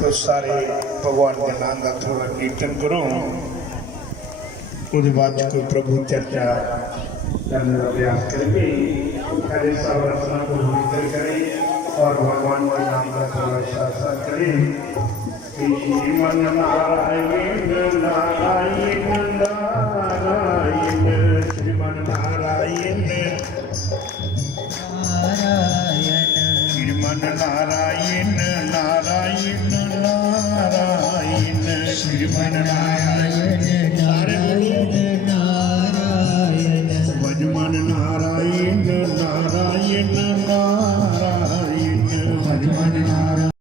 तो सारे भगवान के नाम का थोड़ा कीर्तन करो, उसके बाद कोई प्रभु चर्चा करने का प्रयास करेंगे। पहले सर्वरचना को पवित्र करें और भगवान के नाम का थोड़ा शास्त्र करें। श्रीमन नारायण नारायण नारायण, श्रीमन नारायण नारायण, श्रीमन नारायण नारायण नारायण, श्रीमन नारायण